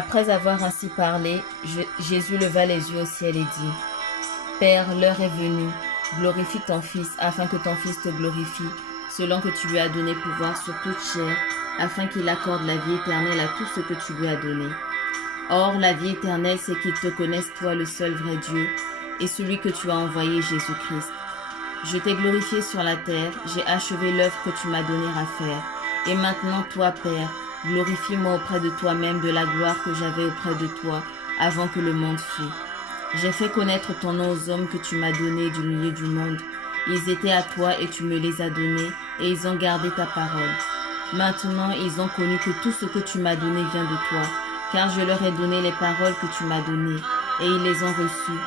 Après avoir ainsi parlé, Jésus leva les yeux au ciel et dit, Père, l'heure est venue, glorifie ton Fils, afin que ton Fils te glorifie, selon que tu lui as donné pouvoir sur toute chair, afin qu'il accorde la vie éternelle à tout ce que tu lui as donné. Or, la vie éternelle, c'est qu'ils te connaissent, toi, le seul vrai Dieu, et celui que tu as envoyé, Jésus-Christ. Je t'ai glorifié sur la terre, j'ai achevé l'œuvre que tu m'as donnée à faire. Et maintenant, toi, Père, glorifie-moi auprès de toi-même de la gloire que j'avais auprès de toi avant que le monde fût. J'ai fait connaître ton nom aux hommes que tu m'as donnés du milieu du monde. Ils étaient à toi et tu me les as donnés, et ils ont gardé ta parole. Maintenant, ils ont connu que tout ce que tu m'as donné vient de toi, car je leur ai donné les paroles que tu m'as données, et ils les ont reçues.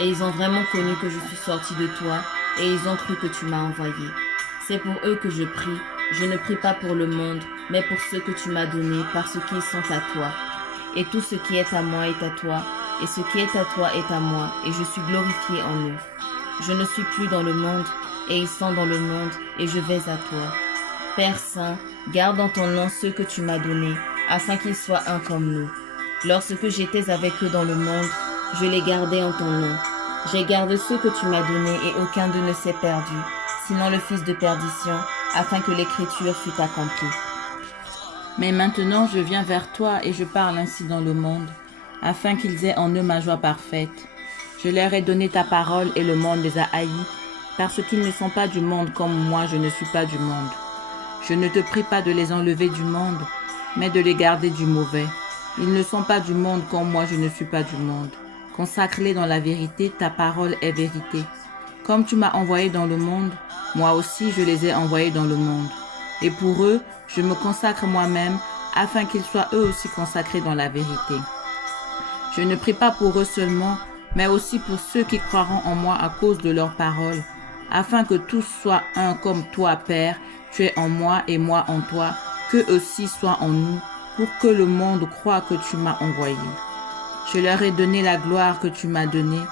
Et ils ont vraiment connu que je suis sorti de toi, et ils ont cru que tu m'as envoyé. C'est pour eux que je prie. Je ne prie pas pour le monde, mais pour ceux que tu m'as donnés, parce qu'ils sont à toi. Et tout ce qui est à moi est à toi, et ce qui est à toi est à moi, et je suis glorifié en eux. Je ne suis plus dans le monde, et ils sont dans le monde, et je vais à toi. Père Saint, garde en ton nom ceux que tu m'as donnés, afin qu'ils soient un comme nous. Lorsque j'étais avec eux dans le monde, je les gardais en ton nom. J'ai gardé ceux que tu m'as donnés, et aucun d'eux ne s'est perdu, sinon le fils de perdition, afin que l'écriture fût accomplie. Mais maintenant je viens vers toi et je parle ainsi dans le monde, afin qu'ils aient en eux ma joie parfaite. Je leur ai donné ta parole et le monde les a haïs, parce qu'ils ne sont pas du monde comme moi je ne suis pas du monde. Je ne te prie pas de les enlever du monde, mais de les garder du mauvais. Ils ne sont pas du monde comme moi je ne suis pas du monde. Consacre-les dans la vérité, ta parole est vérité. Comme tu m'as envoyé dans le monde, moi aussi je les ai envoyés dans le monde. Et pour eux, je me consacre moi-même, afin qu'ils soient eux aussi consacrés dans la vérité. Je ne prie pas pour eux seulement, mais aussi pour ceux qui croiront en moi à cause de leurs paroles, afin que tous soient un comme toi, Père, tu es en moi et moi en toi, qu'eux aussi soient en nous, pour que le monde croie que tu m'as envoyé. Je leur ai donné la gloire que tu m'as donnée,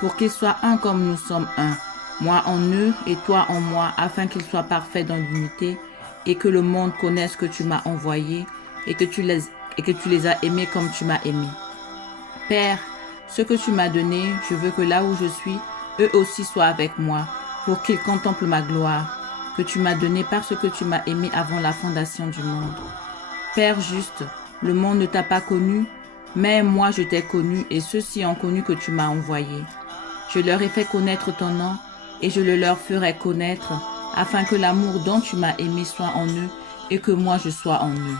pour qu'ils soient un comme nous sommes un, moi en eux et toi en moi, afin qu'ils soient parfaits dans l'unité, et que le monde connaisse que tu m'as envoyé, et que tu les as aimés comme tu m'as aimé. Père, ce que tu m'as donné, je veux que là où je suis, eux aussi soient avec moi, pour qu'ils contemplent ma gloire, que tu m'as donnée parce que tu m'as aimé avant la fondation du monde. Père juste, le monde ne t'a pas connu, mais moi je t'ai connu, et ceux-ci ont connu que tu m'as envoyé. Je leur ai fait connaître ton nom, et je le leur ferai connaître, afin que l'amour dont tu m'as aimé soit en eux, et que moi je sois en eux.